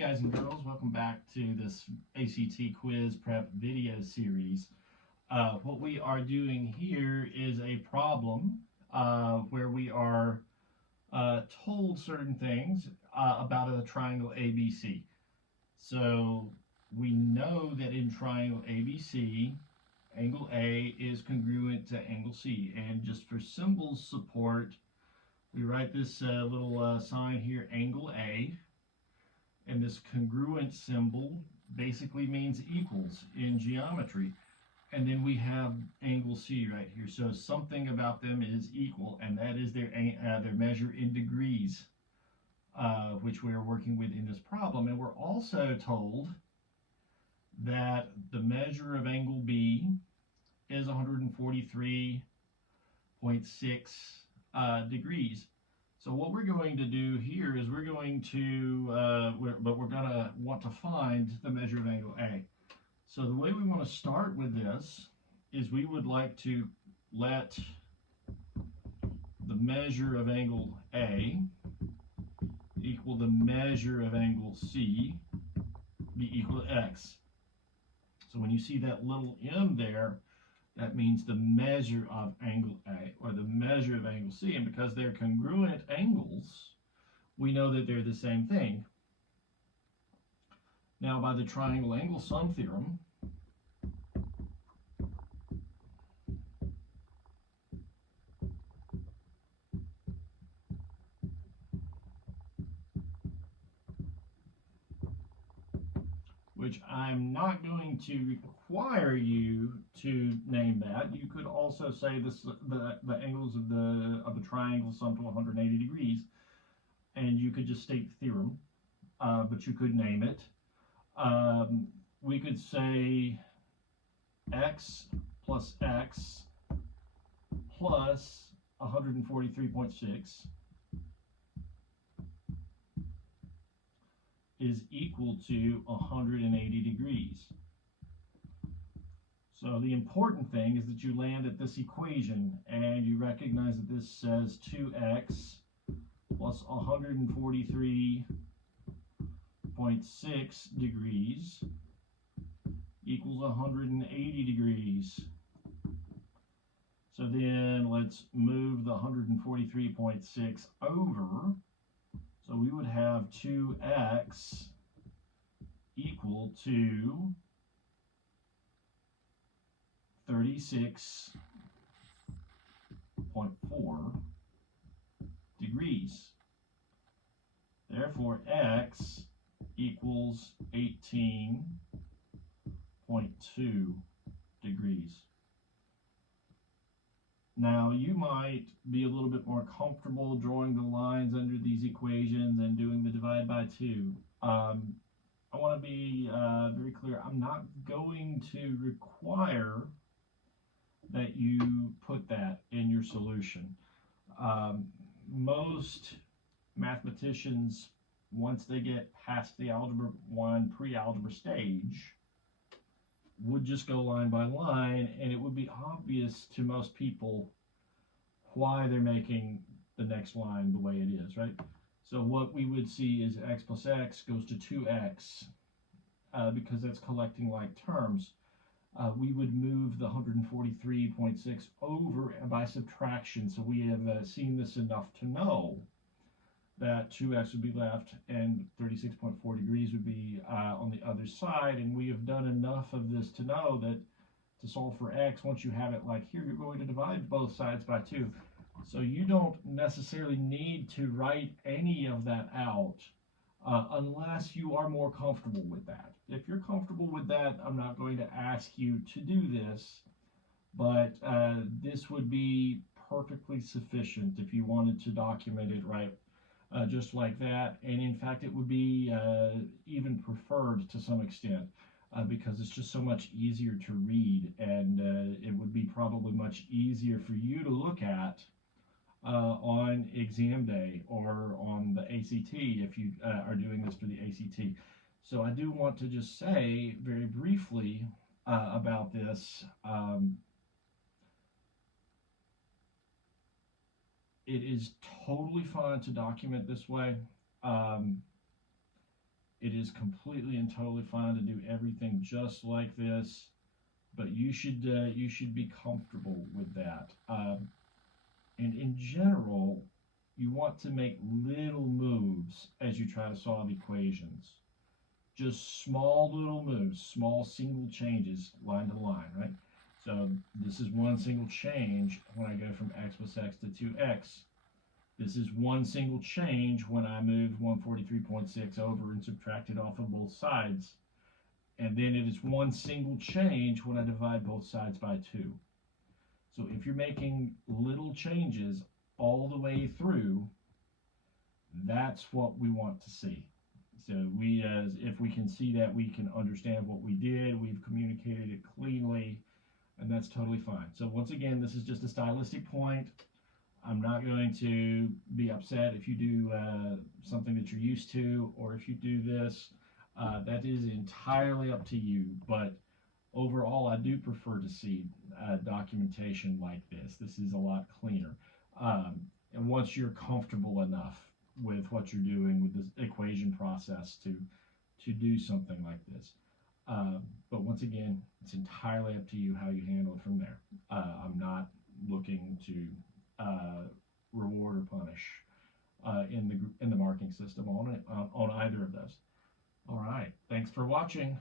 guys and girls, welcome back to this ACT quiz prep video series. What we are doing here is a problem where we are told certain things about a triangle ABC. So we know that in triangle ABC, angle A is congruent to angle C. And just for symbols support, we write this little sign here, angle A. And this congruent symbol basically means equals in geometry. And then we have angle C right here. So something about them is equal, and that is their measure in degrees, which we are working with in this problem. And we're also told that the measure of angle B is 143.6 degrees. So what we're going to do here is we're going to, we're going to want to find the measure of angle A. So the way we want to start with this is we would like to let the measure of angle A equal the measure of angle C be equal to X. So when you see that little m there, that means the measure of angle A, or the measure of angle C. And because they're congruent angles, we know that they're the same thing. Now, by the triangle angle sum theorem, which I'm not going to require you to name that. You could also say this, the angles of the triangle sum to 180 degrees, and you could just state the theorem, but you could name it. We could say x plus x plus 143.6 is equal to 180 degrees. So the important thing is that you land at this equation and you recognize that this says 2x plus 143.6 degrees equals 180 degrees. So then let's move the 143.6 over. So we would have 2x equal to 36.4 degrees. Therefore, x equals 18.2 degrees. Now, you might be a little bit more comfortable drawing the lines under these equations and doing the divide by 2. I want to be very clear. I'm not going to require that you put that in your solution. Most mathematicians, once they get past the Algebra 1 pre-algebra stage, would just go line by line, and it would be obvious to most people why they're making the next line the way it is, right? So what we would see is x plus x goes to 2x, because that's collecting like terms. We would move the 143.6 over by subtraction, so we have seen this enough to know that 2x would be left and 36.4 degrees would be on the other side. And we have done enough of this to know that to solve for x, once you have it like here, you're going to divide both sides by 2. So you don't necessarily need to write any of that out unless you are more comfortable with that. If you're comfortable with that, I'm not going to ask you to do this, but this would be perfectly sufficient if you wanted to document it right. Just like that, and in fact it would be even preferred to some extent because it's just so much easier to read, and it would be probably much easier for you to look at on exam day or on the ACT if you are doing this for the ACT. So I do want to just say very briefly about this. It is totally fine to document this way. It is completely and totally fine to do everything just like this, but you should be comfortable with that. And in general, you want to make little moves as you try to solve equations. Just small little moves, small single changes line to line, right? So this is one single change when I go from x plus x to 2x. This is one single change when I move 143.6 over and subtract it off of both sides. And then it is one single change when I divide both sides by 2. So if you're making little changes all the way through, that's what we want to see. So if we can see that, we can understand what we did, we've communicated it cleanly, and that's totally fine. So once again, this is just a stylistic point. I'm not going to be upset if you do something that you're used to, or if you do this. That is entirely up to you, but overall, I do prefer to see documentation like this. This is a lot cleaner. And once you're comfortable enough with what you're doing with this equation process to do something like this. But once again, it's entirely up to you how you handle it from there. I'm not looking to reward or punish in the marking system on either of those. All right, thanks for watching.